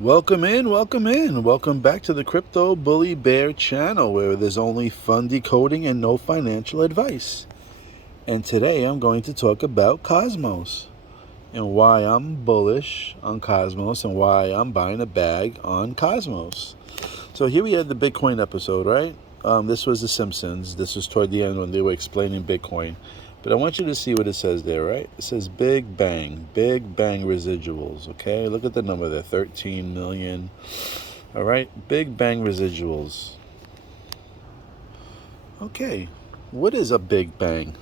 Welcome in, welcome in. Welcome back to the Crypto Bully Bear channel where there's only fun decoding and no financial advice. And today I'm going to talk about Cosmos and why I'm bullish on Cosmos and why I'm buying a bag on Cosmos. So here we had the Bitcoin episode, right? This was the Simpsons. This was toward the end when they were explaining Bitcoin. But I want you to see what it says there, right? It says Big Bang residuals, okay? Look at the number there, 13 million. All right, Big Bang residuals. Okay, what is a Big Bang,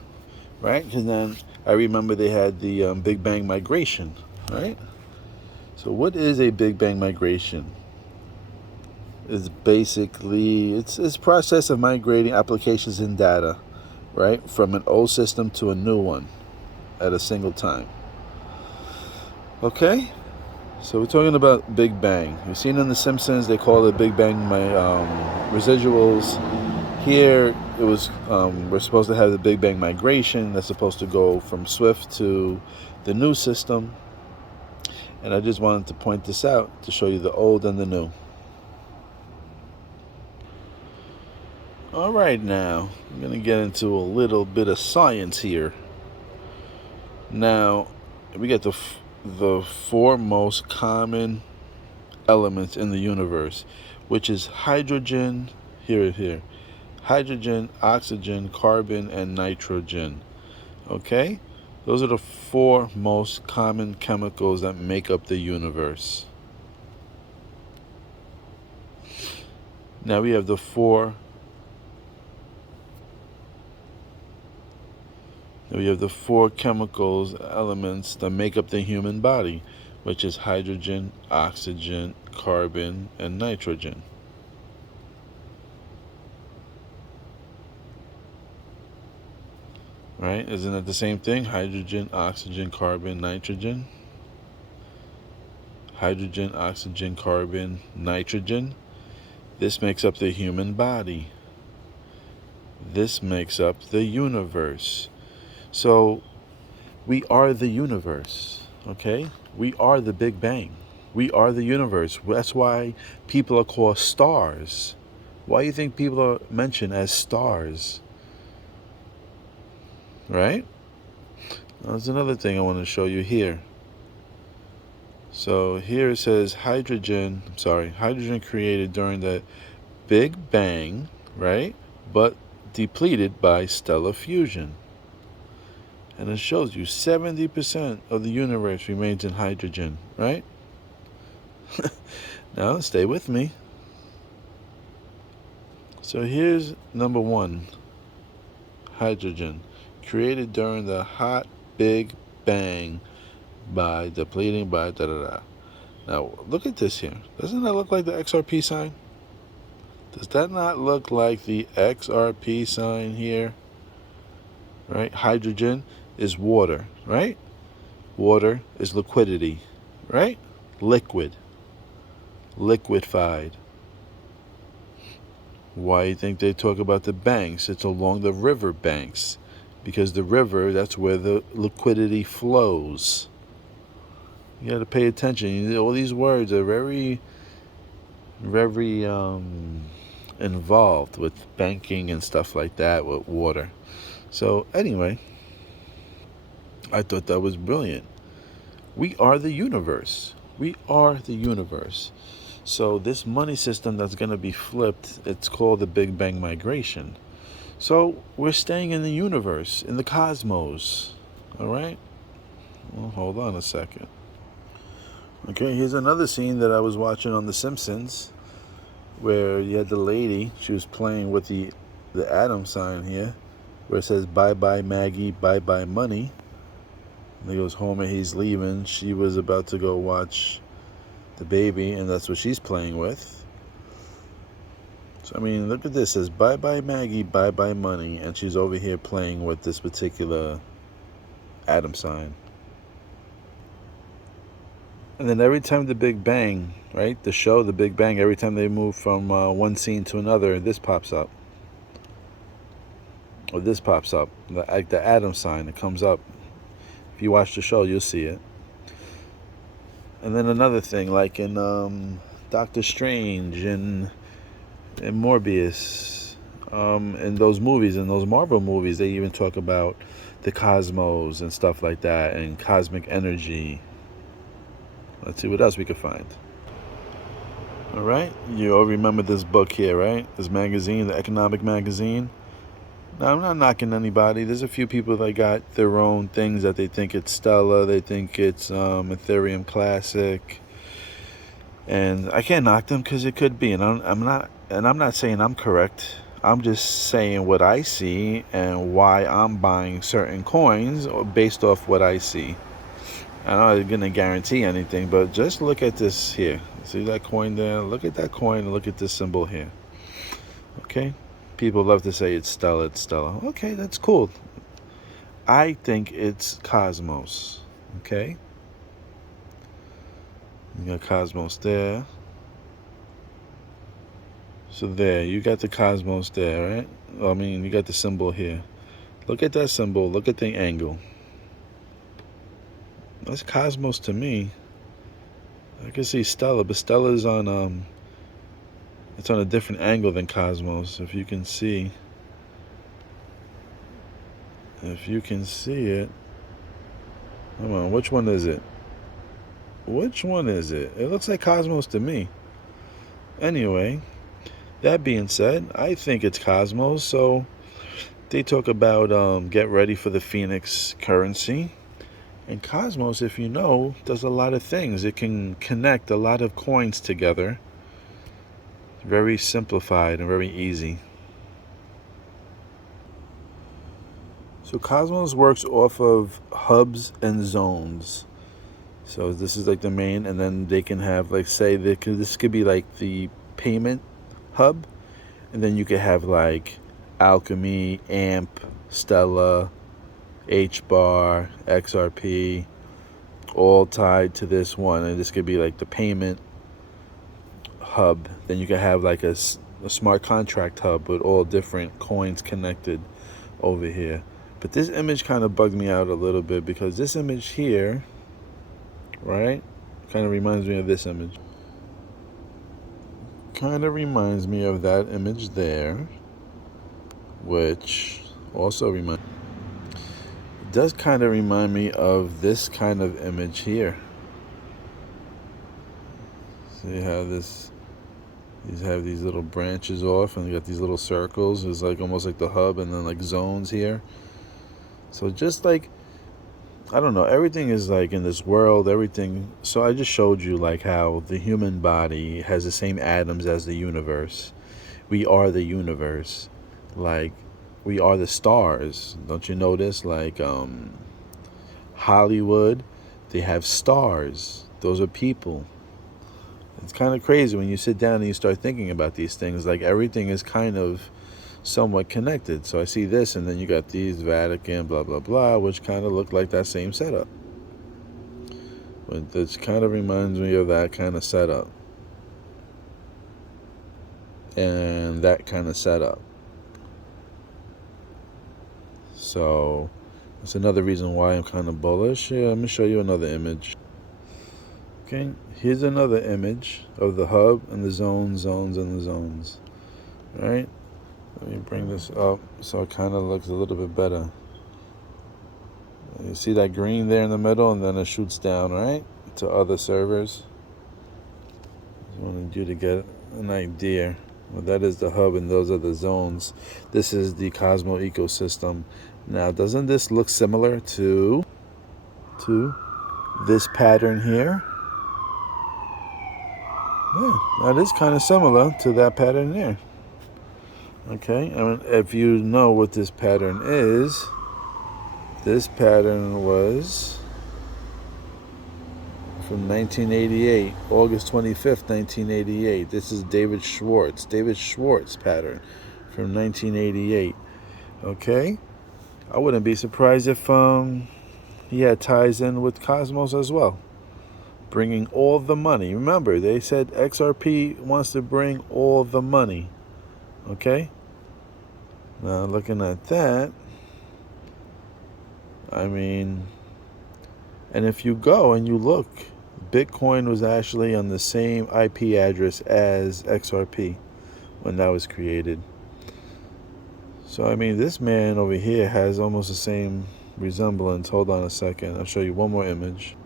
right? Because then I remember they had the Big Bang migration, right? So what is a Big Bang migration? It's basically, it's process of migrating applications and data, right, from an old system to a new one at a single time. Okay, so we're talking about Big Bang. You've seen in The Simpsons, they call it Big Bang residuals. Here, it was we're supposed to have the Big Bang migration that's supposed to go from Swift to the new system. And I just wanted to point this out to show you the old and the new. All right, now I'm going to get into a little bit of science here. Now, we got the four most common elements in the universe, which is hydrogen, here, hydrogen, oxygen, carbon, and nitrogen. Okay? Those are the four most common chemicals that make up the universe. Now we have the four chemicals, elements that make up the human body, which is hydrogen, oxygen, carbon, and nitrogen. Right? Isn't that the same thing? Hydrogen, oxygen, carbon, nitrogen. Hydrogen, oxygen, carbon, nitrogen. This makes up the human body. This makes up the universe. So we are the universe, okay? We are the Big Bang. We are the universe. That's why people are called stars. Why do you think people are mentioned as stars? Right? There's another thing I want to show you here. So here it says hydrogen created during the Big Bang, right? But depleted by stellar fusion. And it shows you 70% of the universe remains in hydrogen, right? Now, stay with me. So here's number one, hydrogen, created during the hot Big Bang by depleting by da-da-da. Now, look at this here. Doesn't that look like the XRP sign? Does that not look like the XRP sign here? Right? Hydrogen is water, right? Water is liquidity, right? Liquid. Liquefied. Why do you think they talk about the banks? It's along the river banks. Because the river, that's where the liquidity flows. You got to pay attention. All these words are very, very involved with banking and stuff like that, with water. So anyway, I thought that was brilliant. We are the universe. We are the universe. So this money system that's going to be flipped, it's called the Big Bang migration. So we're staying in the universe, in the cosmos. All right? Well, hold on a second. Okay, here's another scene that I was watching on The Simpsons, where you had the lady, she was playing with the atom sign here, where it says bye-bye Maggie, bye-bye money. And he goes home and he's leaving. She was about to go watch the baby, and that's what she's playing with. So, I mean, look at this. It says bye-bye Maggie, bye-bye money, and she's over here playing with this particular atom sign. And then every time the Big Bang, right, the show, the Big Bang, every time they move from one scene to another, this pops up. Or this pops up, like the atom sign that comes up. If you watch the show, you'll see it. And then another thing, like in Doctor Strange and Morbius, in those movies, in those Marvel movies, they even talk about the cosmos and stuff like that, and cosmic energy. Let's see what else we could find. All right, you all remember this book here, right? This magazine, the Economic magazine. Now, I'm not knocking anybody. There's a few people that got their own things that they think it's stellar. They think it's Ethereum Classic, and I can't knock them because it could be. And I'm not saying I'm correct. I'm just saying what I see and why I'm buying certain coins based off what I see. I'm not gonna guarantee anything, but just look at this here. See that coin there? Look at that coin and look at this symbol here. Okay? People love to say it's stellar, it's stellar. Okay, that's cool. I think it's cosmos. Okay? You got cosmos there. So there, you got the cosmos there, right? I mean, you got the symbol here. Look at that symbol. Look at the angle. That's cosmos to me. I can see stellar, but stellar's on it's on a different angle than cosmos. If you can see it. Come on, which one is it? Which one is it? It looks like cosmos to me. Anyway, that being said, I think it's cosmos. So they talk about get ready for the Phoenix currency. And cosmos, if you know, does a lot of things. It can connect a lot of coins together. Very simplified and very easy. So Cosmos works off of hubs and zones. So this is like the main, and then they can have, like, say this could be like the payment hub, and then you could have like Alchemy, AMP, Stella, HBAR, XRP, all tied to this one, and this could be like the payment hub. Then you could have like a smart contract hub with all different coins connected over here. But this image kind of bugged me out a little bit because this image here, right, kind of reminds me of this image. Kind of reminds me of that image there, which also does kind of remind me of this kind of image here. See how these have these little branches off, and you got these little circles. It's like almost like the hub, and then like zones here. So just like, I don't know, everything is like in this world, everything. So I just showed you like how the human body has the same atoms as the universe. We are the universe. Like, we are the stars. Don't you notice? Like Hollywood, they have stars. Those are people. It's kind of crazy when you sit down and you start thinking about these things. Like, everything is kind of somewhat connected. So I see this, and then you got these Vatican, blah, blah, blah, which kind of look like that same setup. But this kind of reminds me of that kind of setup. And that kind of setup. So that's another reason why I'm kind of bullish. Yeah, I'm going to show you another image. Okay, here's another image of the hub and the zones and the zones. Right? Let me bring this up so it kind of looks a little bit better. You see that green there in the middle, and then it shoots down, right, to other servers. Just wanted you to get an idea. Well, that is the hub, and those are the zones. This is the Cosmo ecosystem. Now, doesn't this look similar to this pattern here? Yeah, that is kind of similar to that pattern there. Okay, I mean, if you know what this pattern is, this pattern was from 1988, August 25th, 1988. This is David Schwartz pattern from 1988. Okay, I wouldn't be surprised if he had ties in with Cosmos as well, bringing all the money. Remember, they said XRP wants to bring all the money. Okay, now looking at that, I mean, and if you go and you look, Bitcoin was actually on the same IP address as XRP when that was created. So, I mean, this man over here has almost the same resemblance. Hold on a second. I'll show you one more image.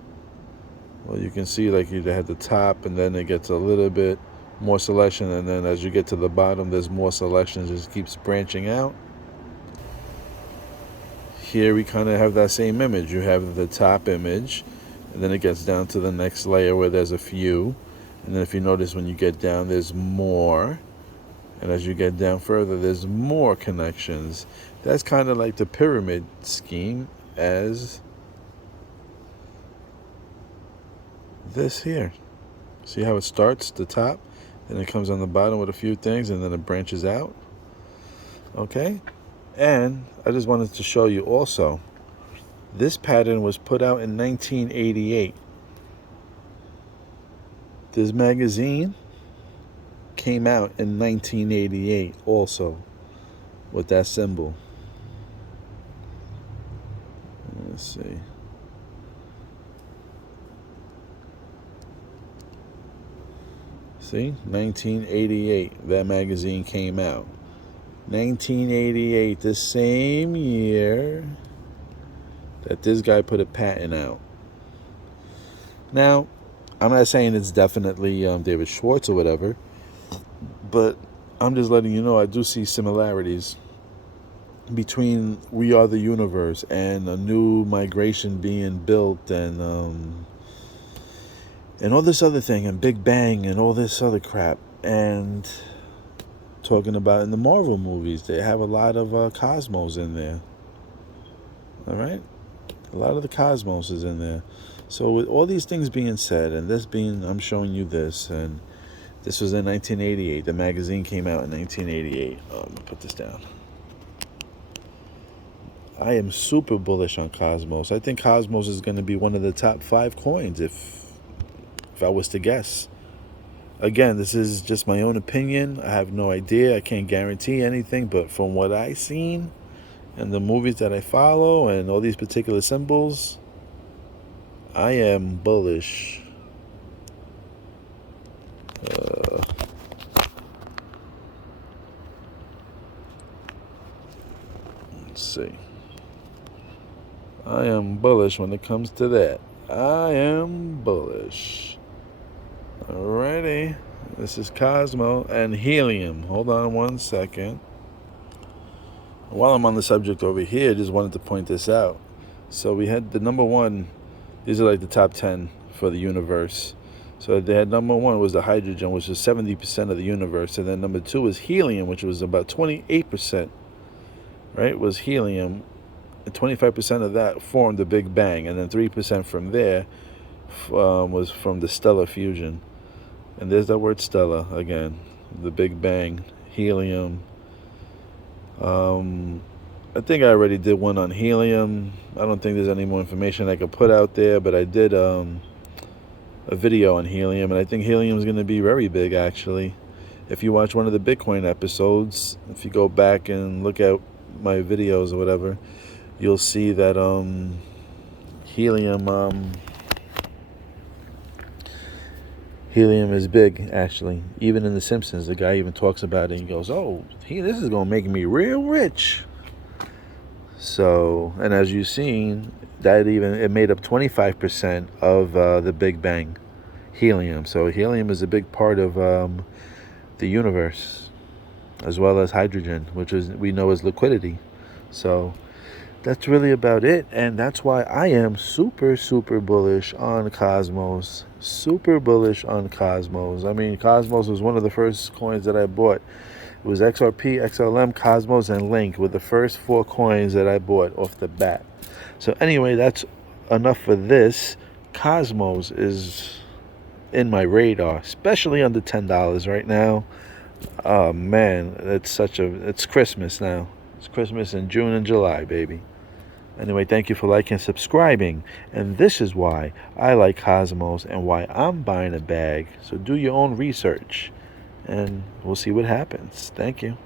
Well, you can see like you had the top, and then it gets a little bit more selection, and then as you get to the bottom, there's more selection. It just keeps branching out. Here we kind of have that same image. You have the top image, and then it gets down to the next layer where there's a few. And then if you notice, when you get down, there's more. And as you get down further, there's more connections. That's kind of like the pyramid scheme as this here. See how it starts the top, then it comes on the bottom with a few things, and then it branches out. Okay? And I just wanted to show you also, this pattern was put out in 1988. This magazine came out in 1988 also with that symbol. Let's see. See, 1988, that magazine came out. 1988, the same year that this guy put a patent out. Now, I'm not saying it's definitely David Schwartz or whatever, but I'm just letting you know I do see similarities between We Are the Universe and a new migration being built, and all this other thing, and Big Bang and all this other crap. And talking about in the Marvel movies, they have a lot of cosmos in there. All right? A lot of the cosmos is in there. So with all these things being said, and this being, I'm showing you this, and this was in 1988. The magazine came out in 1988. I'm going to put this down. I am super bullish on Cosmos. I think Cosmos is going to be one of the top 5 coins if I was to guess. Again, this is just my own opinion. I have no idea. I can't guarantee anything, but from what I've seen and the movies that I follow and all these particular symbols, I am bullish. Let's see. I am bullish when it comes to that. I am bullish. Alrighty. This is Cosmo and Helium. Hold on one second. While I'm on the subject over here, I just wanted to point this out. So we had the number 1. These are like the top 10 for the universe. So they had number 1 was the hydrogen, which is 70% of the universe. And then number 2 was helium, which was about 28%. Right? Was helium. And 25% of that formed the Big Bang. And then 3% from there was from the stellar fusion. And there's that word stellar again. The Big Bang, helium. I think I already did one on helium. I don't think there's any more information I could put out there, but I did a video on helium, and I think helium is going to be very big, actually. If you watch one of the Bitcoin episodes, if you go back and look at my videos or whatever, you'll see that helium is big, actually. Even in The Simpsons, the guy even talks about it. He goes, "Oh, this is gonna make me real rich." So, and as you've seen, it made up 25% of the Big Bang, helium. So helium is a big part of the universe, as well as hydrogen, which we know is liquidity. So that's really about it, and that's why I am super, super bullish on Cosmos. Super bullish on Cosmos. I mean, Cosmos was one of the first coins that I bought. It was XRP, XLM, Cosmos, and Link were the first 4 coins that I bought off the bat. So anyway, that's enough for this. Cosmos is in my radar, especially under $10 right now. Oh man, it's Christmas now. It's Christmas in June and July, baby. Anyway, thank you for liking and subscribing. And this is why I like Cosmos and why I'm buying a bag. So do your own research, and we'll see what happens. Thank you.